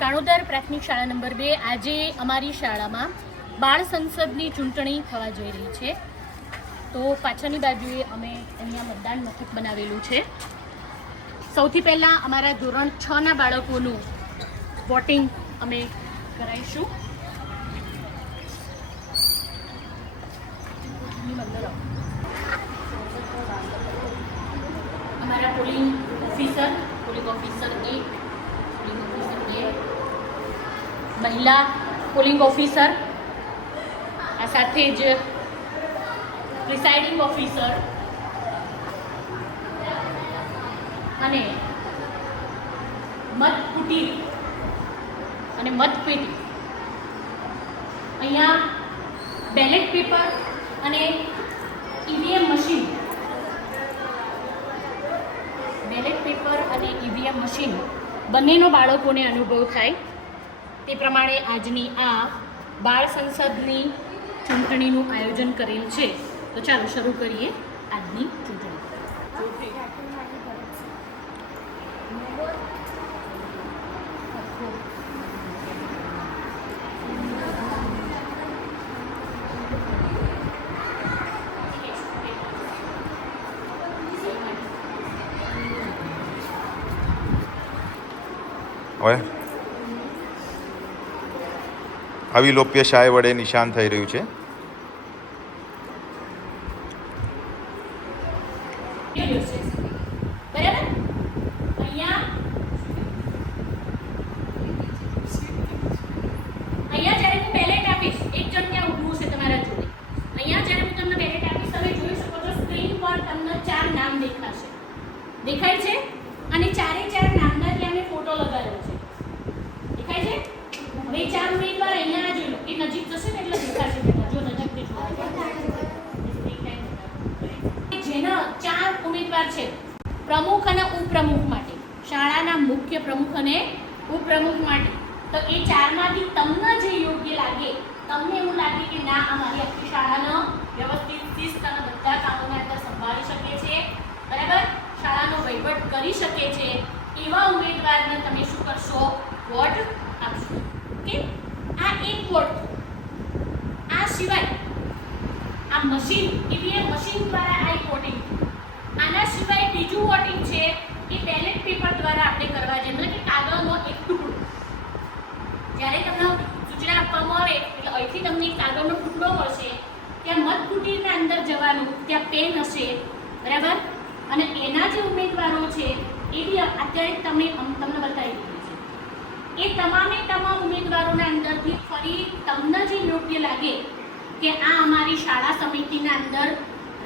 કાણોદર પ્રાથમિક શાળા નંબર 2 આજે અમારી શાળામાં બાળ સંસદની ચૂંટણી થવા જઈ રહી છે। તો પાછળની બાજુએ અમે અહીંયા મતદાન મથક બનાવેલું છે। સૌથી પહેલાં અમારા ધોરણ 6ના બાળકોનું વોટિંગ અમે કરાવીશું। हमारा पोलिंग ऑफिसर 1, पोलिंग ऑफिसर 2, महिला पोलिंग ऑफिसर आ साथे ज प्रिसाइडिंग ऑफिसर अने मतकुटीर अने मतपेटी अहींया बेलेट पेपर अने ईवीएम मशीन બેલેટ પેપર અને ઈવીએમ મશીન બંનેનો બાળકોને અનુભવ થાય તે પ્રમાણે આજની આ બાળ સંસદની ચૂંટણીનું આયોજન કરેલ છે। તો ચાલો શરૂ કરીએ આજની ચૂંટણી। હવે અવિલોપ્ય શાય વડે નિશાન થઈ રહ્યું છે। દેખાય છે અને ચારે ચાર નામના ત્યાં મેં ફોટો લગાવ્યો છે। દેખાય છે? હવે ચાર ઉમેદવાર અહીંયા જોઈ લો, એ નજીક જશે ને એટલે દેખાશે બેટા, જો નજીકથી જોવા। જેના ચાર ઉમેદવાર છે પ્રમુખ અને ઉપપ્રમુખ માટે, શાળાના મુખ્ય પ્રમુખ અને ઉપપ્રમુખ માટે, તો એ ચારમાંથી તમને જે યોગ્ય લાગે, તમને એવું લાગે કે ના અમારી આખી શાળાનો વ્યવસ્થિત શિસ્ત અને બધા કામોને અંદર સંભાળી શકે છે, બરાબર, શાળાનો વહીવટ કરી શકે છે, એવા ઉમેદવારને તમે શું કરશો? વોટ આપશો। ઓકે, આ એક વોટ। આ સિવાય આ મશીન, ઈવીએમ મશીન દ્વારા આ એક વોટિંગ। આના સિવાય બીજું વોટિંગ છે એ બેલેટ પેપર દ્વારા આપણે કરવા છે, એટલે કે કાગળનો એક ટુકડો। જ્યારે તમને સૂચના આપવામાં આવે એટલે અહીંથી તમને એક કાગળનો ટુકડો મળશે, ત્યાં મતકુટીરના અંદર જવાનું, ત્યાં પેન હશે, બરાબર, અને એના જે ઉમેદવારો છે એ બી અત્યારે તમને બતાવી દીધું છે। એ તમામે તમામ ઉમેદવારોના અંદરથી ફરી તમને જે યોગ્ય લાગે કે આ અમારી શાળા સમિતિના અંદર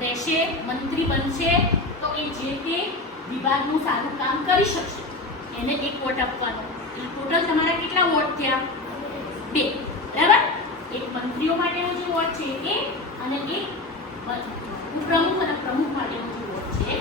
રહેશે, મંત્રી બનશે, તો એ જે તે વિભાગનું સારું કામ કરી શકશે, એને એક વોટ આપવાનો। ટોટલ તમારા કેટલા વોટ થયા? 2, બરાબર। એક મંત્રીઓ માટેનો જે વોટ છે એ, અને એક ઉપપ્રમુખ અને પ્રમુખ માટેનો જે વોટ છે